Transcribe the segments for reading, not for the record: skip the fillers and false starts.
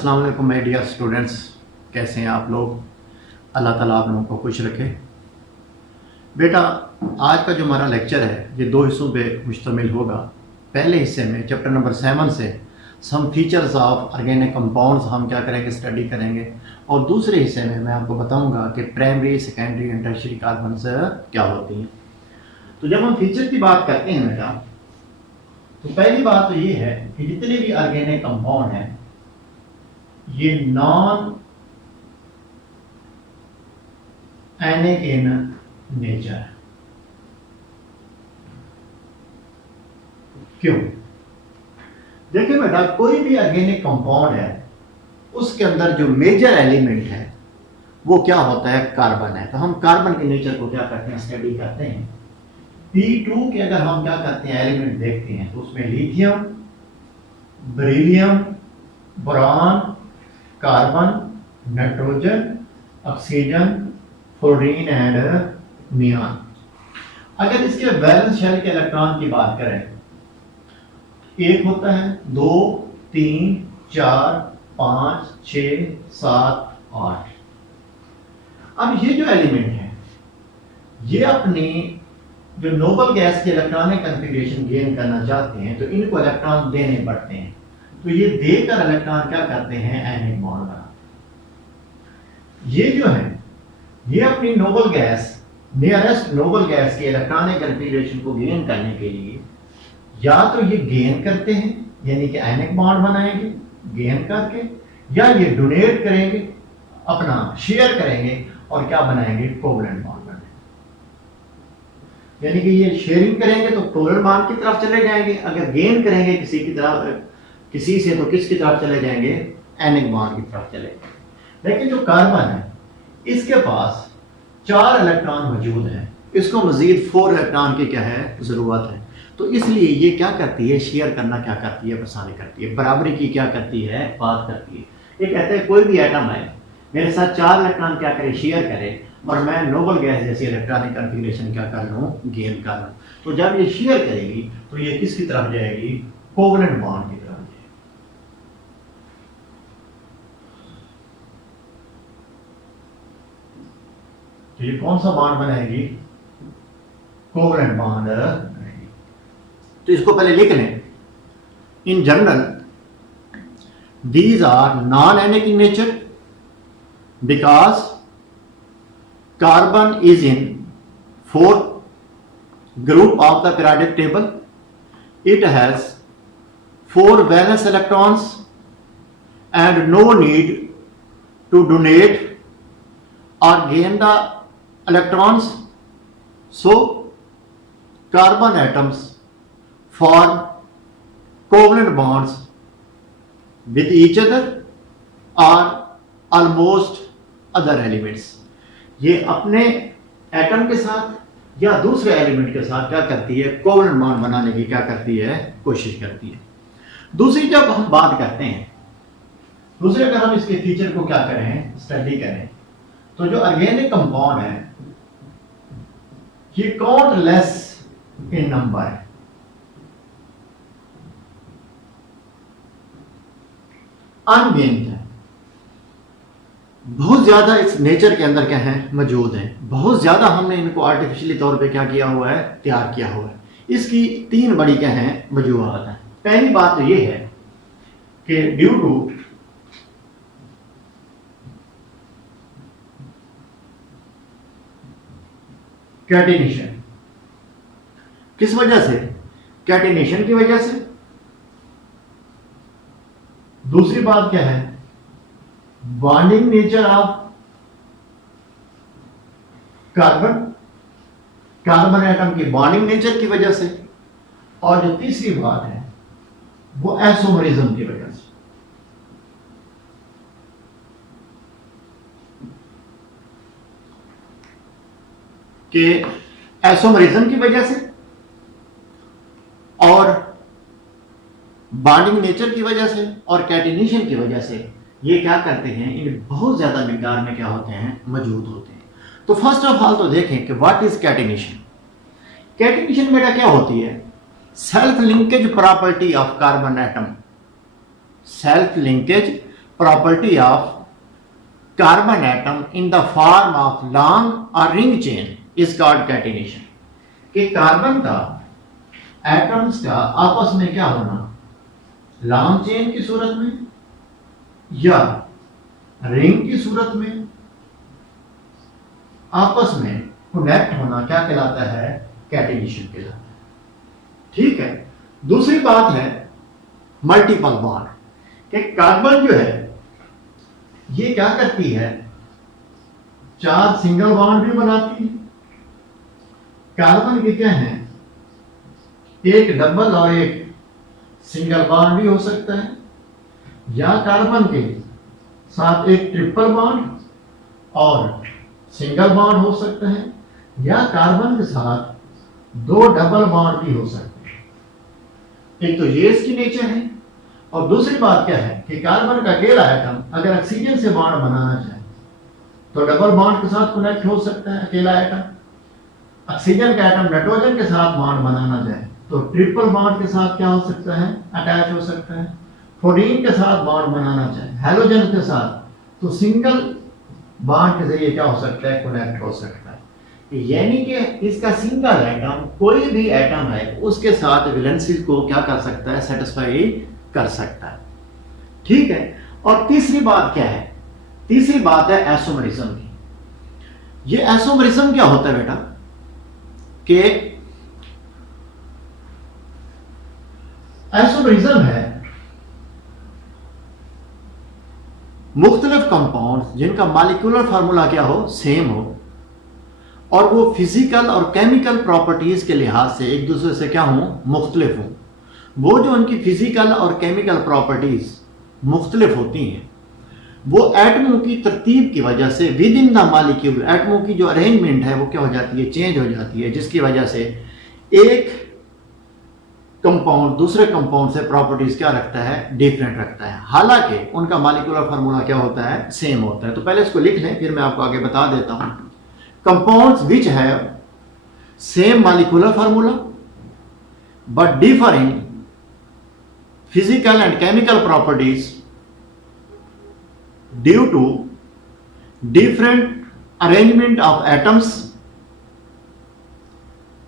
अस्सलाम वालेकुम my dear students, कैसे हैं आप लोग। अल्लाह ताला आप लोगों को खुश रखे। बेटा, आज का जो हमारा लेक्चर है ये दो हिस्सों पे मुश्तमिल होगा। पहले हिस्से में चैप्टर नंबर 7 से some features of organic compounds हम क्या करेंगे, स्टडी करेंगे। और दूसरे हिस्से में मैं आपको बताऊंगा कि primary, secondary and tertiary carbons क्या होती हैं। तो जब हम फीचर की बात करते हैं बेटा, तो पहली बात तो ये है कि जितने भी ऑर्गेनिक कंपाउंड हैं ये नॉन एनिक इन नेचर है। क्यों? देखिए बेटा, कोई भी ऑर्गेनिक कंपाउंड है उसके अंदर जो मेजर एलिमेंट है वो क्या होता है, कार्बन है। तो हम कार्बन के नेचर को क्या करते हैं, स्टडी करते हैं। P2 के अगर हम क्या करते हैं, एलिमेंट देखते हैं तो उसमें lithium, beryllium, boron, carbon, nitrogen, oxygen, fluorine and neon. अगर इसके वैलेंस शेल के इलेक्ट्रॉन की बात करें, एक होता है, 2, 3, 4, 5, 6, 7, 8। अब ये जो एलिमेंट है ये अपनी जो नोबल गैस के इलेक्ट्रॉनिक कॉन्फ़िगरेशन गेन करना चाहते हैं तो इनको इलेक्ट्रॉन देने पड़ते हैं। तो ये देकर इलेक्ट्रॉन क्या करते हैं, एनिक बॉन्ड बनाते हैं। ये जो है ये अपनी noble gas, nearest noble gas के इलेक्ट्रॉनिक कॉन्फ़िगरेशन को गेन करने के लिए या तो ये गेन करते हैं यानी कि एनिक बॉन्ड बनाएंगे गेन करके, या ये डोनेट करेंगे, अपना शेयर करेंगे और क्या बनाएंगे, कोवलेंट बॉन्ड बनाएंगे। यानी कि ये शेयरिंग करेंगे तो कोवलेंट बॉन्ड की तरफ चले जाएंगे, अगर गेन करेंगे किसी की तरफ, किसी से, तो किसकी तरफ चले जाएंगे, एनिक बॉन्ड की तरफ चले जाएंगे। लेकिन जो कार्बन है इसके पास 4 इलेक्ट्रॉन मौजूद हैं, इसको मजीद 4 इलेक्ट्रॉन की क्या है, जरूरत है। तो इसलिए ये क्या करती है, शेयर करना क्या करती है, पसंद करती है, बराबरी की क्या करती है, बात करती है। ये कहते हैं कोई भी एटम है मेरे साथ 4 इलेक्ट्रॉन क्या करे, शेयर करे, और मैं नोबल गैस जैसी इलेक्ट्रॉनिक कॉन्फ़िगरेशन क्या कर लूँ, गेन कर लूँ। तो जब ये शेयर करेगी तो ये किसकी तरफ जाएगी, कोवलेंट बॉन्ड की तरफ जाएगी। तो ये कौन सा बॉन्ड बनाएगी, कोवलेंट बॉन्ड बनाएगी। तो इसको पहले लिख लें। In general these are non-ionic in nature because carbon is in 4th group of the periodic table. It has 4 valence electrons and no need to donate or gain the electrons. So carbon atoms form covalent bonds with each other or almost other elements. ये अपने atom के साथ या दूसरे element के साथ क्या करती है, कोवलेंट बॉन्ड बनाने की क्या करती है, कोशिश करती है। दूसरी जब हम बात करते हैं, दूसरे अगर हम इसके फीचर को क्या करें, स्टडी करें, तो जो ऑर्गेनिक कंपाउंड है ये काउंटलेस इन नंबर है। अनगिनत है, बहुत ज्यादा इस नेचर के अंदर क्या है, मौजूद है। बहुत ज्यादा हमने इनको आर्टिफिशियली तौर पे क्या किया हुआ है, तैयार किया हुआ है। इसकी 3 बड़ी क्या है, वजूहात हैं। पहली बात तो ये है कि ड्यू टू कैटिनेशन। किस वजह से, कैटिनेशन की वजह से। दूसरी बात क्या है, bonding nature of carbon, carbon atom की बॉन्डिंग नेचर की वजह से। और जो तीसरी बात है वो आइसोमरिज्म की वजह से। कि आइसोमरिज्म की वजह से और बॉन्डिंग नेचर की वजह से और कैटिनेशन की वजह से ये क्या करते हैं, इनमें बहुत ज्यादा मिकदार में क्या होते हैं, मौजूद होते हैं। तो फर्स्ट ऑफ ऑल तो देखें कि व्हाट इज कैटिनेशन। कैटिनेशन बेटा क्या होती है, self linkage property of carbon atom, self linkage property of carbon atom in the form of long or ring chain is called catenation. कि कार्बन का atoms का आपस में क्या होना, लॉन्ग चेन की सूरत में या रिंग की सूरत में आपस में कनेक्ट होना क्या कहलाता है, कैटेनेशन कहलाता है। ठीक है। दूसरी बात है मल्टीपल बॉन्ड, कि कार्बन जो है ये क्या करती है, 4 सिंगल बॉन्ड भी बनाती है। कार्बन के क्या है, एक डबल और एक सिंगल बॉन्ड भी हो सकता है, या कार्बन के साथ एक ट्रिपल बॉन्ड और सिंगल बॉन्ड हो सकता है, या कार्बन के साथ 2 डबल बॉन्ड भी हो सकते हैं। एक तो ये इसकी नेचर है, और दूसरी बात क्या है कि कार्बन का अकेला एटम अगर ऑक्सीजन से बॉन्ड बनाना चाहे तो डबल बॉन्ड के साथ कनेक्ट हो सकता है अकेला एटम। ऑक्सीजन का एटम नाइट्रोजन के साथ बॉन्ड बनाना चाहे तो ट्रिपल बॉन्ड के साथ क्या हो सकता है, अटैच हो सकता है। फ्लोरीन के साथ बॉन्ड बनाना चाहे हैलोजन के साथ तो सिंगल बॉन्ड के जरिए क्या हो सकता है, कनेक्ट हो सकता है। यानी कि इसका सिंगल एटम कोई भी एटम है उसके साथ वैलेंसी को क्या कर सकता है, सेटिस्फाई कर सकता है। ठीक है। और तीसरी बात क्या है, तीसरी बात है आइसोमरिज्म की। ये आइसोमरिज्म क्या होता है बेटा, कि आइसोमरिज्म है मुख्तलिफ कंपाउंड जिनका मॉलिक्यूलर फार्मूला क्या हो, सेम हो, और वो फिजिकल और केमिकल प्रॉपर्टीज के लिहाज से एक दूसरे से क्या हो, मुख्तलिफ हो। वो जो उनकी फिजिकल और केमिकल प्रॉपर्टीज मुख्तलिफ होती हैं वो एटमों की तरतीब की वजह से विद इन द मॉलिक्यूल एटमों की जो अरेंजमेंट है वो क्या हो जाती है, चेंज हो जाती है, जिसकी वजह से एक कंपाउंड दूसरे कंपाउंड से प्रॉपर्टीज क्या रखता है, डिफरेंट रखता है। हालांकि उनका मॉलिक्यूलर फार्मूला क्या होता है, सेम होता है। तो पहले इसको लिख लें, फिर मैं आपको आगे बता देता हूं। Compounds which have same molecular formula but differ in physical and chemical properties due to different arrangement of atoms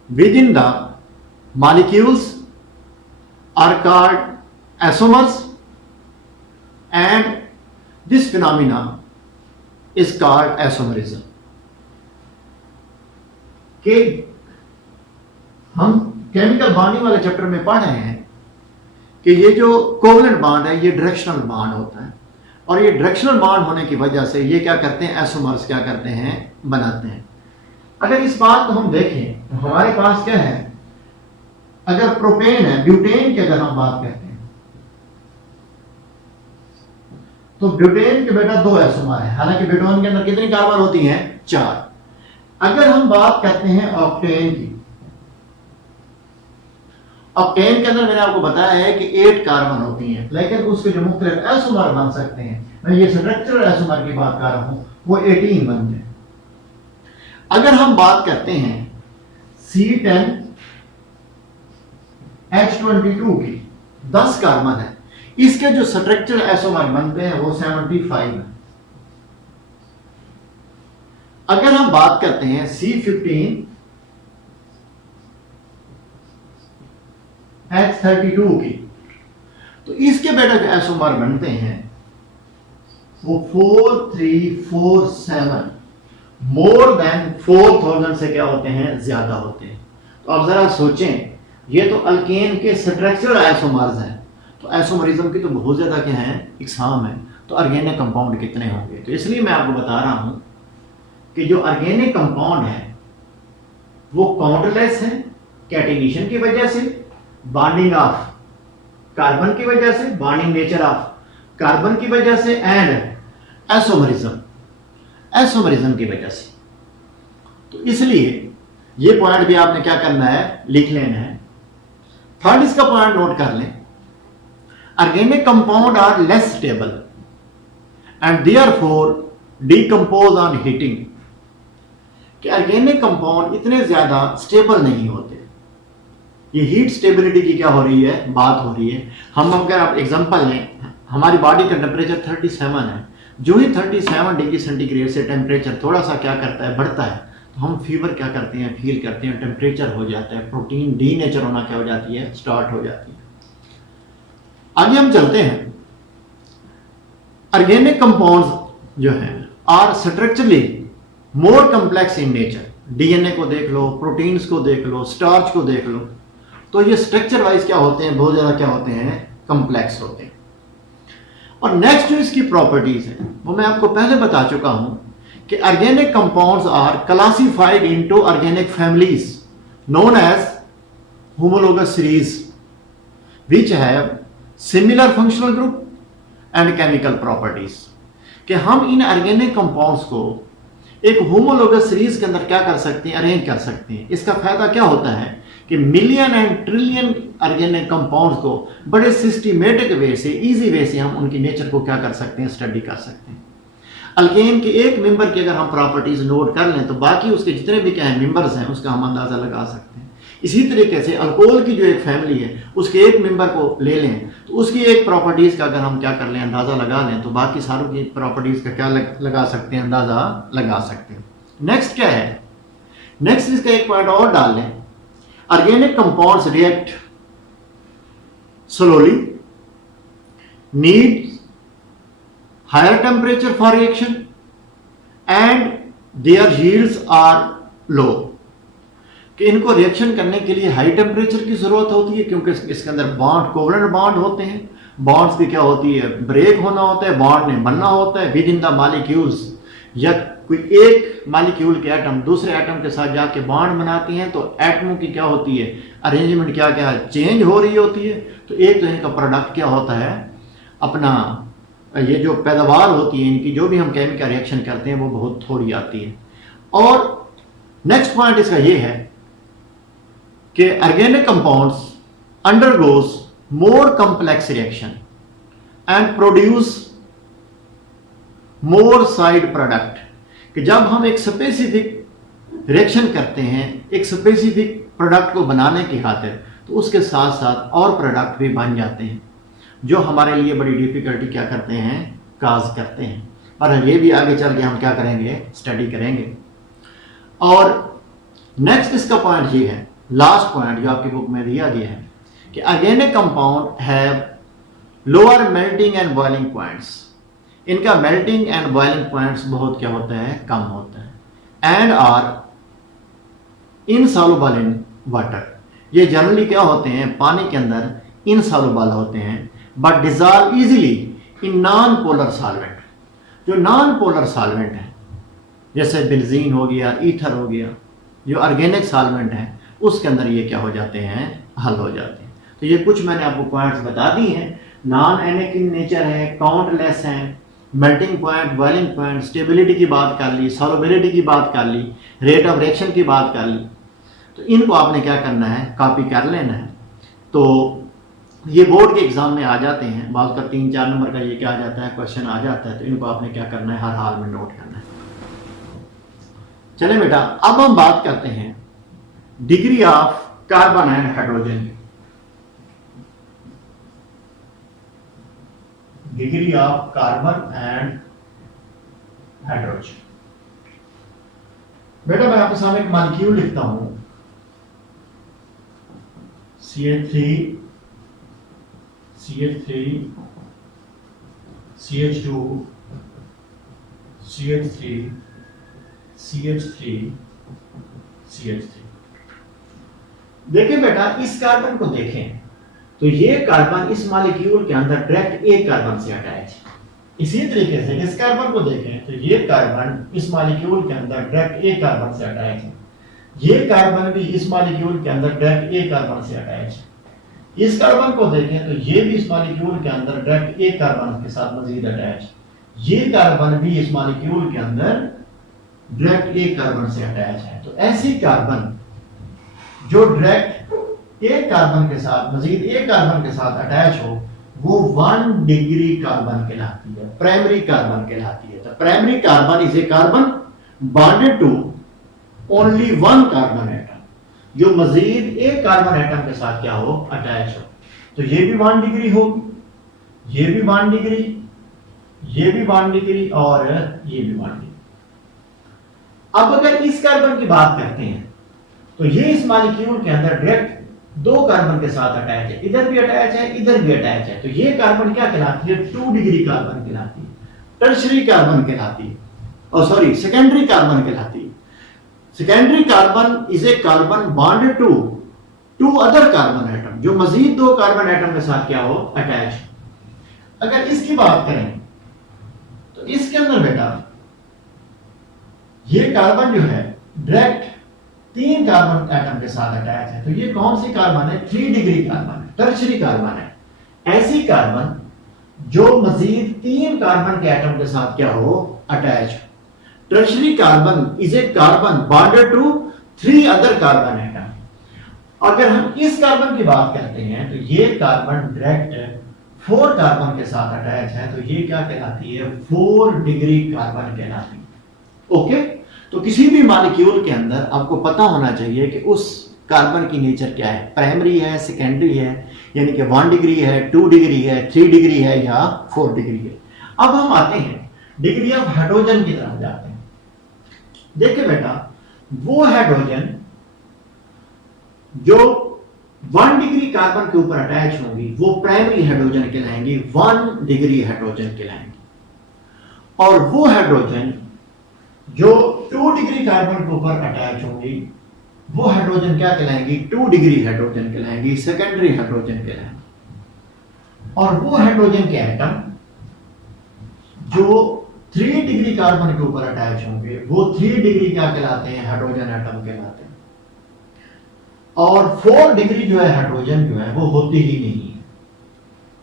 within the molecules are called isomers, and this phenomena is called isomerism। कि हम chemical bonding वाले chapter में पढ़ रहे हैं कि ये जो कोवलेंट बॉन्ड है ये डायरेक्शनल बॉन्ड होता है, और ये डायरेक्शनल बॉन्ड होने की वजह से ये क्या करते हैं, आइसोमर्स क्या करते हैं, बनाते हैं। अगर इस बात को हम देखें तो हमारे पास क्या है, अगर प्रोपेन है, ब्यूटेन की अगर हम बात करते हैं तो ब्यूटेन के बेटा 2 आइसोमर है, हालांकि ब्यूटेन के अंदर कितनी कार्बन होती हैं, 4। अगर हम बात करते हैं ऑक्टेन की, ऑक्टेन के अंदर मैंने आपको बताया है कि 8 कार्बन होती हैं, लेकिन उसके जो मुख्तलिफ आइसोमर बन सकते हैं, मैं ये स्ट्रक्चरल आइसोमर की बात कर रहा हूं, वो 18 बनते हैं। अगर हम बात करते हैं C10H22 की, 10 कार्बन है, इसके जो स्ट्रक्चरल आइसोमर बनते हैं वो 75 है। अगर हम बात करते हैं C15H32 की, तो इसके बेटा जो आइसोमर बनते हैं वो 4347, मोर देन 4000 से क्या होते हैं, ज्यादा होते हैं। तो आप जरा सोचें, ये तो अल्केन के स्ट्रक्चरल आइसोमर्स हैं, तो आइसोमरिज्म की तो बहुत ज्यादा क्या है, इकसाम है। तो ऑर्गेनिक कंपाउंड कितने होंगे, तो इसलिए मैं आपको बता रहा हूं कि जो ऑर्गेनिक कंपाउंड है वो काउंटलेस है, कैटेनेशन की वजह से, बॉन्डिंग ऑफ कार्बन की वजह से, बॉन्डिंग नेचर ऑफ कार्बन की वजह से, एंड आइसोमरिज्म की वजह से। तो इसलिए ये पॉइंट भी आपने क्या करना है, लिख लेना है। थर्ड इसका पॉइंट नोट कर लें, organic compound are less stable and therefore decompose on heating. कि ऑर्गेनिक कंपाउंड इतने ज्यादा स्टेबल नहीं होते, ये हीट स्टेबिलिटी की क्या हो रही है, बात हो रही है। हम अगर आप एग्जांपल लें, हमारी बॉडी का टेम्परेचर 37 है, जो ही 37 डिग्री सेंटीग्रेड से टेम्परेचर थोड़ा सा क्या करता है, बढ़ता है, तो हम फीवर क्या करते हैं, फील करते हैं, टेम्परेचर हो जाता है, प्रोटीन डीनेचर होना क्या हो जाती है, स्टार्ट हो जाती है। आगे हम चलते हैं। ऑर्गेनिक कंपाउंड्स जो हैं are structurally more complex in nature. DNA को देख लो, प्रोटीन्स को देख लो, स्टार्च को देख लो, तो ये स्ट्रक्चर वाइज क्या होते हैं, बहुत ज्यादा क्या होते हैं, कम्प्लेक्स होते हैं। और नेक्स्ट जो इसकी प्रॉपर्टीज है वो मैं आपको पहले बता चुका हूं कि organic compounds are classified into organic families known as homologous series which have similar functional group and chemical properties. कि हम इन ऑर्गेनिक कंपाउंड्स को एक होमोलोगस सीरीज के अंदर क्या कर सकते हैं, अरेंज कर सकते हैं। इसका फायदा क्या होता है कि million and trillion organic compounds को बड़े सिस्टमेटिक वे से, इजी वे से हम उनकी नेचर को क्या कर सकते हैं, स्टडी कर सकते हैं। अल्केन के एक मेंबर की अगर हम प्रॉपर्टीज नोट कर लें तो बाकी उसके जितने भी क्या है मेंबर्स हैं उसका हम अंदाजा लगा सकते हैं। इसी तरीके से अल्कोहल की जो एक फैमिली है उसके एक मेंबर को ले लें तो उसकी एक प्रॉपर्टीज का अगर हम क्या कर लें, अंदाजा लगा लें, तो बाकी सारों की प्रॉपर्टीज का क्या लगा सकते हैं, अंदाजा लगा सकते हैं। नेक्स्ट क्या है, नेक्स्ट इसका एक पॉइंट और डाल लें। Organic compounds react slowly, need higher temperature for reaction and their yields are low. कि इनको रिएक्शन करने के लिए हाई टेम्परेचर की जरूरत होती है क्योंकि इसके अंदर बॉन्ड, कोवलेंट बॉन्ड होते हैं। बॉन्ड्स की क्या होती है, ब्रेक होना होता है, बॉन्ड ने बनना होता है विद इन द मॉलिक्यूल्स। या कोई एक मॉलिक्यूल के एटम दूसरे एटम के साथ जाके बॉन्ड बनाती हैं तो एटमों की क्या होती है, अरेंजमेंट क्या क्या चेंज हो रही होती है। तो एक तो इनका प्रोडक्ट क्या होता है, अपना ये जो पैदावार होती है इनकी, जो भी हम केमिकल रिएक्शन करते हैं वो बहुत थोड़ी आती है। और नेक्स्ट पॉइंट इसका ये है कि organic compounds undergoes more complex reaction and produce more side product. कि जब हम एक स्पेसिफिक रिएक्शन करते हैं एक स्पेसिफिक प्रोडक्ट को बनाने की खातिर, तो उसके साथ साथ और प्रोडक्ट भी बन जाते हैं जो हमारे लिए बड़ी डिफिकल्टी क्या करते हैं, काज करते हैं। पर ये भी आगे चल के हम क्या करेंगे, स्टडी करेंगे। और नेक्स्ट इसका पॉइंट ये है, लास्ट पॉइंट जो आपकी बुक में दिया गया है कि organic compound have lower melting and boiling points. इनका मेल्टिंग एंड बॉइलिंग पॉइंट्स बहुत क्या होता है, कम होता है। And are insoluble in water. ये जनरली क्या होते हैं, पानी के अंदर इनसॉल्युबल होते हैं but dissolve easily in non polar solvent. जो नॉन पोलर सॉल्वेंट है जैसे बेंजीन हो गया, ईथर हो गया, जो ऑर्गेनिक सॉल्वेंट है उसके अंदर ये क्या हो जाते हैं, हल हो जाते हैं। तो ये कुछ मैंने आपको पॉइंट्स बता दी हैं। नॉन एनिक इन नेचर है, काउंटलेस हैं, melting point, boiling point, stability की बात कर ली, सॉल्युबिलिटी की बात कर ली, रेट ऑफ रिएक्शन की बात कर ली। तो इनको आपने क्या करना है, कॉपी कर लेना है। तो ये बोर्ड के एग्जाम में आ जाते हैं, बात का 3-4 नंबर का ये क्या आ जाता है, क्वेश्चन आ जाता है। तो इनको आपने क्या करना है, हर हाल में नोट करना है। चले बेटा, अब हम बात करते हैं degree of carbon and hydrogen. Degree of carbon and hydrogen. बेटा मैं आपके सामने एक मॉलिक्यूल लिखता हूं, CH3 CH3 CH2 CH3 CH3 CH3। देखें बेटा, इस कार्बन को देखें तो ये कार्बन इस मॉलिक्यूल के अंदर डायरेक्ट एक कार्बन से अटैच है। इसी तरीके से इस कार्बन को देखें तो ये कार्बन इस मॉलिक्यूल के अंदर डायरेक्ट एक कार्बन से अटैच है। ये कार्बन भी इस मॉलिक्यूल के अंदर डायरेक्ट एक कार्बन से अटैच है। इस कार्बन को देखें तो ये भी इस मॉलिक्यूल के अंदर डायरेक्ट एक कार्बन के साथ मजीद अटैच है। ये कार्बन भी इस मॉलिक्यूल के अंदर डायरेक्ट एक कार्बन से अटैच है। तो ऐसी कार्बन जो डायरेक्ट एक कार्बन के साथ मजीद एक कार्बन के साथ अटैच हो वो 1 डिग्री कार्बन कहलाती है, प्राइमरी कार्बन कहलाती है। तो primary carbon is a carbon bonded to only 1 carbon atom, जो मजीद एक कार्बन एटम के साथ क्या हो, अटैच हो। तो ये भी 1 डिग्री होगी। ये भी 1 डिग्री, ये भी 1 डिग्री और ये भी 1 डिग्री। अब अगर इस कार्बन की बात करते हैं तो ये इस मॉलिक्यूल के अंदर डायरेक्ट 2 कार्बन के साथ अटैच है, इधर भी अटैच है, इधर भी अटैच है। तो ये कार्बन क्या कहलाती है? 2 डिग्री कार्बन कहलाती है, टर्शरी कार्बन कहलाती है, और सॉरी सेकेंडरी कार्बन कहलाती है। Secondary carbon is a carbon bond to 2 other carbon atom, जो मजीद 2 कार्बन एटम के साथ क्या हो? अटैच। अगर इसकी बात करें तो इसके अंदर बेटा ये कार्बन जो है डायरेक्ट 3 कार्बन एटम के साथ अटैच है। तो ये कौन सी कार्बन है? 3 डिग्री कार्बन है, टर्शरी कार्बन है। ऐसी कार्बन जो मजीद 3 कार्बन के एटम के साथ क्या हो? Attach. Tertiary carbon is a carbon bonded to 3 other carbon atom. अगर हम इस कार्बन की बात करते हैं तो ये कार्बन डायरेक्ट 4 कार्बन के साथ अटैच है। तो ये क्या कहलाती है? 4 डिग्री कार्बन कहलाती है। ओके, तो किसी भी मॉलिक्यूल के अंदर आपको पता होना चाहिए कि उस कार्बन की नेचर क्या है, प्राइमरी है, सेकेंडरी है, यानी कि 1 डिग्री है, 2 डिग्री है, 3 डिग्री है या 4 डिग्री है। अब हम आते हैं डिग्री ऑफ हाइड्रोजन की तरफ जाते हैं। देखिए बेटा, वो हाइड्रोजन जो 1 डिग्री कार्बन के ऊपर अटैच होंगी वो प्राइमरी हाइड्रोजन कहलाएंगी, 1 डिग्री हाइड्रोजन कहलाएंगी। और वो हाइड्रोजन जो 2 डिग्री कार्बन के ऊपर अटैच होंगी वो हाइड्रोजन क्या कहलाएंगी? 2 डिग्री हाइड्रोजन कहलाएंगी, सेकेंडरी हाइड्रोजन कहलाएंगी। और वो हाइड्रोजन के एटम जो 3 डिग्री कार्बन के ऊपर अटैच होंगे वो 3 डिग्री क्या कहलाते हैं? हाइड्रोजन एटम कहलाते हैं। और 4 डिग्री जो है हाइड्रोजन जो है वो होती ही नहीं है।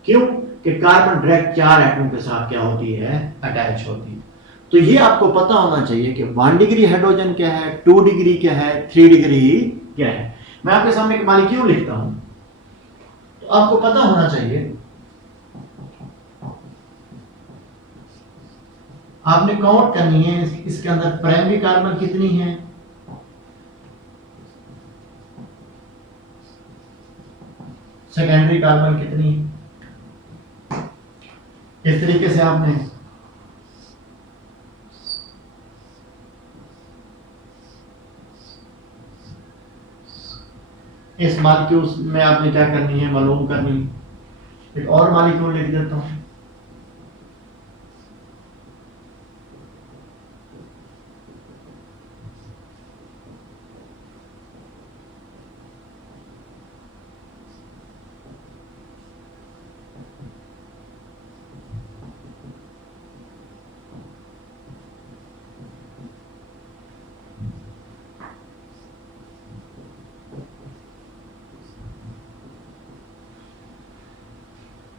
क्यों? कि कार्बन डायरेक्ट 4 एटम के साथ क्या होती है? अटैच होती है। तो ये आपको पता होना चाहिए कि 1 डिग्री हाइड्रोजन क्या है, 2 डिग्री क्या है, 3 डिग्री क्या है। मैं आपके सामने एक मॉलिक्यूल लिखता हूं तो आपको पता होना चाहिए, आपने काउंट करनी है इसके अंदर प्राइमरी कार्बन कितनी है, सेकेंडरी कार्बन कितनी है। इस तरीके से आपने इस मॉलिक्यूल में आपने क्या करनी है? मालूम करनी है। एक और मॉलिक्यूल लिख देता हूं।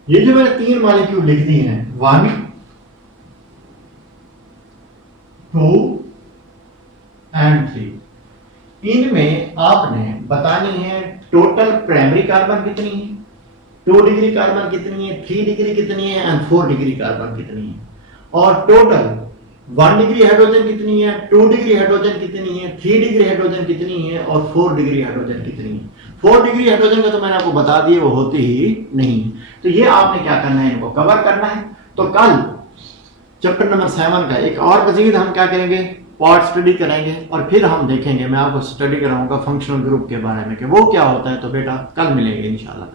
ये जो मैंने 3 मॉलिक्यूल लिख दी हैं, 1, 2 एंड 3, इनमें आपने बतानी है टोटल प्राइमरी कार्बन कितनी है, 2 डिग्री कार्बन कितनी है, 3 डिग्री कितनी है एंड 4 डिग्री कार्बन कितनी है। और टोटल 1 डिग्री हाइड्रोजन कितनी है, 2 डिग्री हाइड्रोजन कितनी है, 3 डिग्री हाइड्रोजन कितनी है और 4 डिग्री हाइड्रोजन कितनी है। 4 डिग्री हाइड्रोजन का तो मैंने आपको बता दिया वो होती ही नहीं। तो ये आपने क्या करना है? इनको कवर करना है। तो कल चैप्टर नंबर 7 का एक और मजीद हम क्या करेंगे? पार्ट स्टडी करेंगे और फिर हम देखेंगे, मैं आपको स्टडी कराऊंगा फंक्शनल ग्रुप के बारे में कि वो क्या होता है। तो बेटा कल मिलेंगे इंशाल्लाह।